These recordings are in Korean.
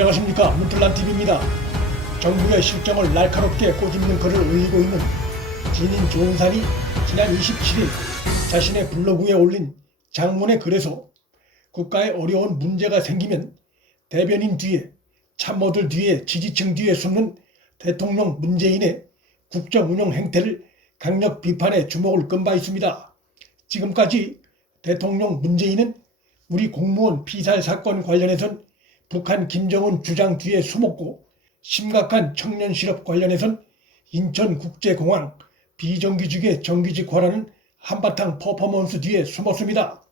안녕하십니까, 문틀란TV입니다. 정부의 실정을 날카롭게 꼬집는 글을 올리고 있는 진인 조은산이 지난 27일 자신의 블로그에 올린 장문의 글에서 국가에 어려운 문제가 생기면 대변인 뒤에, 참모들 뒤에, 지지층 뒤에 숨는 대통령 문재인의 국정운영 행태를 강력 비판해 주목을 끈 바 있습니다. 지금까지 대통령 문재인은 우리 공무원 피살 사건 관련해선 북한 김정은 주장 뒤에 숨었고, 심각한 청년 실업 관련해선 인천국제공항 비정규직의 정규직화라는 한바탕 퍼포먼스 뒤에 숨었습니다.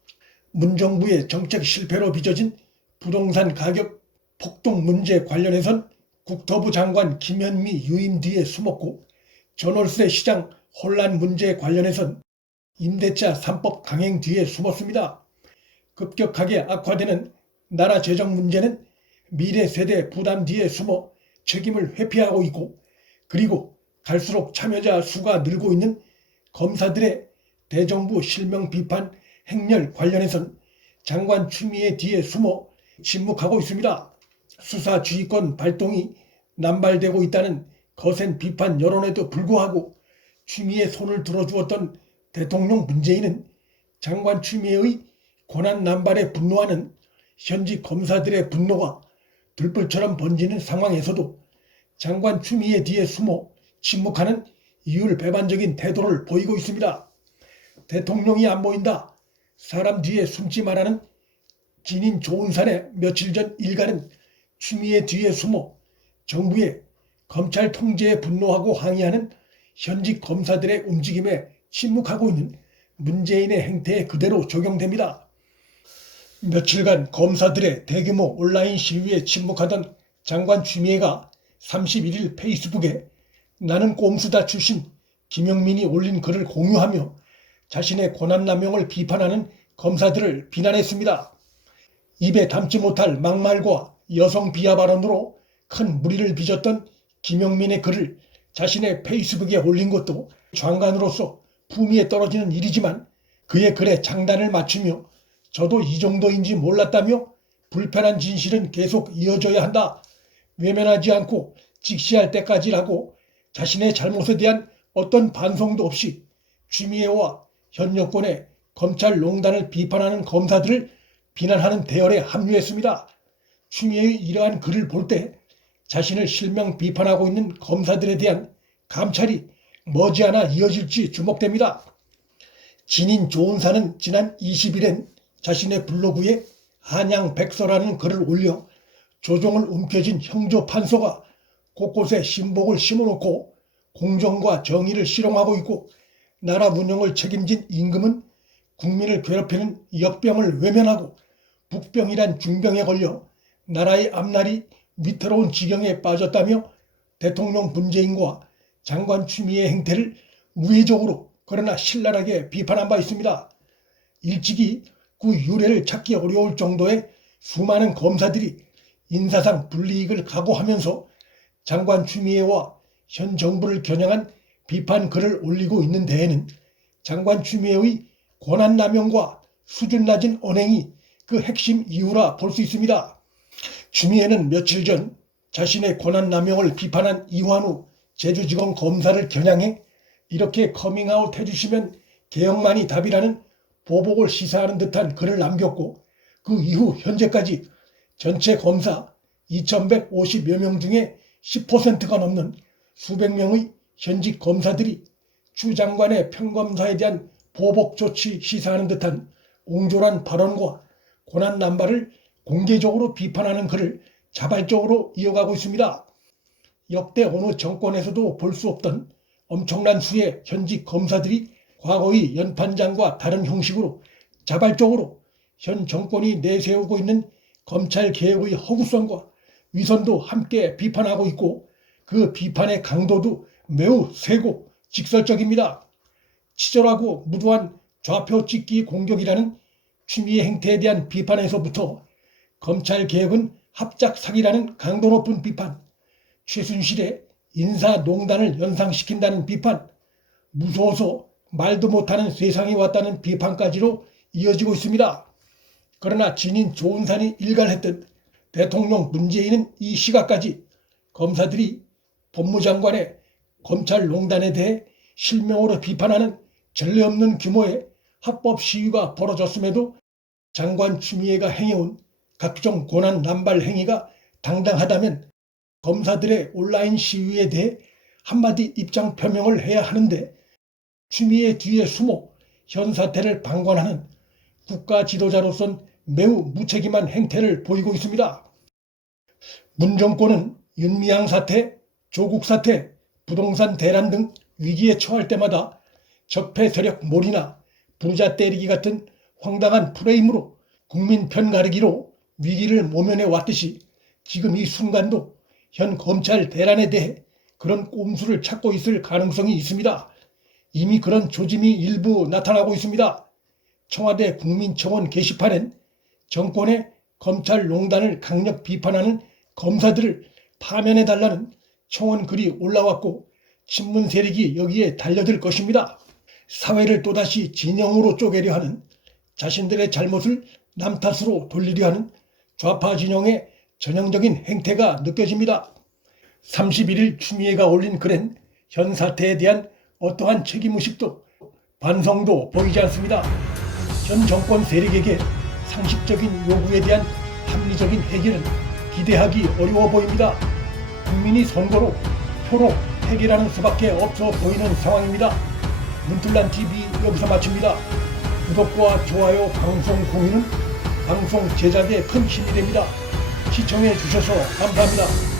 문정부의 정책 실패로 빚어진 부동산 가격 폭등 문제 관련해선 국토부 장관 김현미 유임 뒤에 숨었고, 전월세 시장 혼란 문제 관련해선 임대차 3법 강행 뒤에 숨었습니다. 급격하게 악화되는 나라 재정 문제는 미래 세대 부담 뒤에 숨어 책임을 회피하고 있고, 그리고 갈수록 참여자 수가 늘고 있는 검사들의 대정부 실명 비판 행렬 관련해선 장관 추미애 뒤에 숨어 침묵하고 있습니다. 수사 주의권 발동이 남발되고 있다는 거센 비판 여론에도 불구하고 추미애 손을 들어주었던 대통령 문재인은 장관 추미애의 권한 남발에 분노하는 현직 검사들의 분노가 들불처럼 번지는 상황에서도 장관 추미애 뒤에 숨어 침묵하는 이율배반적인 태도를 보이고 있습니다. 대통령이 안 보인다, 사람 뒤에 숨지 말라는 진인 조은산의 며칠 전 일가는 추미애 뒤에 숨어 정부의 검찰 통제에 분노하고 항의하는 현직 검사들의 움직임에 침묵하고 있는 문재인의 행태에 그대로 적용됩니다. 며칠간 검사들의 대규모 온라인 시위에 침묵하던 장관 추미애가 31일 페이스북에 나는 꼼수다 출신 김영민이 올린 글을 공유하며 자신의 권한남용을 비판하는 검사들을 비난했습니다. 입에 담지 못할 막말과 여성 비하 발언으로 큰 무리를 빚었던 김영민의 글을 자신의 페이스북에 올린 것도 장관으로서 품위에 떨어지는 일이지만, 그의 글에 장단을 맞추며 저도 이 정도인지 몰랐다며 불편한 진실은 계속 이어져야 한다, 외면하지 않고 직시할 때까지라고 자신의 잘못에 대한 어떤 반성도 없이 추미애와 현 여권의 검찰 농단을 비판하는 검사들을 비난하는 대열에 합류했습니다. 추미애의 이러한 글을 볼 때 자신을 실명 비판하고 있는 검사들에 대한 감찰이 머지않아 이어질지 주목됩니다. 진인 조은산은 지난 20일엔 자신의 블로그에 한양백서라는 글을 올려 조종을 움켜쥔 형조 판서가 곳곳에 신복을 심어놓고 공정과 정의를 실용하고 있고, 나라 운영을 책임진 임금은 국민을 괴롭히는 역병을 외면하고 북병이란 중병에 걸려 나라의 앞날이 위태로운 지경에 빠졌다며 대통령 문재인과 장관 추미애 행태를 우회적으로 그러나 신랄하게 비판한 바 있습니다. 일찍이 그 유래를 찾기 어려울 정도의 수많은 검사들이 인사상 불이익을 각오하면서 장관 추미애와 현 정부를 겨냥한 비판 글을 올리고 있는 데에는 장관 추미애의 권한남용과 수준 낮은 언행이 그 핵심 이유라 볼 수 있습니다. 추미애는 며칠 전 자신의 권한남용을 비판한 이완우 제주지검 검사를 겨냥해 이렇게 커밍아웃 해주시면 개혁만이 답이라는 보복을 시사하는 듯한 글을 남겼고, 그 이후 현재까지 전체 검사 2,150여 명 중에 10%가 넘는 수백 명의 현직 검사들이 추 장관의 평검사에 대한 보복 조치 시사하는 듯한 옹졸한 발언과 권한 남발을 공개적으로 비판하는 글을 자발적으로 이어가고 있습니다. 역대 어느 정권에서도 볼 수 없던 엄청난 수의 현직 검사들이 과거의 연판장과 다른 형식으로 자발적으로 현 정권이 내세우고 있는 검찰 개혁의 허구성과 위선도 함께 비판하고 있고, 그 비판의 강도도 매우 세고 직설적입니다. 치졸하고 무도한 좌표 찍기 공격이라는 추미애 행태에 대한 비판에서부터 검찰 개혁은 합작 사기라는 강도 높은 비판, 최순실의 인사농단을 연상시킨다는 비판, 무서워서 말도 못하는 세상이 왔다는 비판까지로 이어지고 있습니다. 그러나 진인 조은산이 일갈했듯 대통령 문재인은 이 시각까지 검사들이 법무장관의 검찰농단에 대해 실명으로 비판하는 전례 없는 규모의 합법 시위가 벌어졌음에도 장관 추미애가 행해온 각종 고난 남발 행위가 당당하다면 검사들의 온라인 시위에 대해 한마디 입장 표명을 해야 하는데 추미애 뒤에 숨어 현 사태를 방관하는 국가 지도자로선 매우 무책임한 행태를 보이고 있습니다. 문 정권은 윤미향 사태, 조국 사태, 부동산 대란 등 위기에 처할 때마다 적폐 세력 몰이나 부자 때리기 같은 황당한 프레임으로 국민 편 가르기로 위기를 모면해 왔듯이 지금 이 순간도 현 검찰 대란에 대해 그런 꼼수를 찾고 있을 가능성이 있습니다. 이미 그런 조짐이 일부 나타나고 있습니다. 청와대 국민청원 게시판엔 정권의 검찰농단을 강력 비판하는 검사들을 파면해달라는 청원 글이 올라왔고 친문 세력이 여기에 달려들 것입니다. 사회를 또다시 진영으로 쪼개려 하는, 자신들의 잘못을 남 탓으로 돌리려 하는 좌파 진영의 전형적인 행태가 느껴집니다. 31일 추미애가 올린 글엔 현 사태에 대한 어떠한 책임의식도 반성도 보이지 않습니다. 현 정권 세력에게 상식적인 요구에 대한 합리적인 해결은 기대하기 어려워 보입니다. 국민이 선거로, 표로 해결하는 수밖에 없어 보이는 상황입니다. 문틀란TV 여기서 마칩니다. 구독과 좋아요, 방송 공유는 방송 제작에 큰 힘이 됩니다. 시청해 주셔서 감사합니다.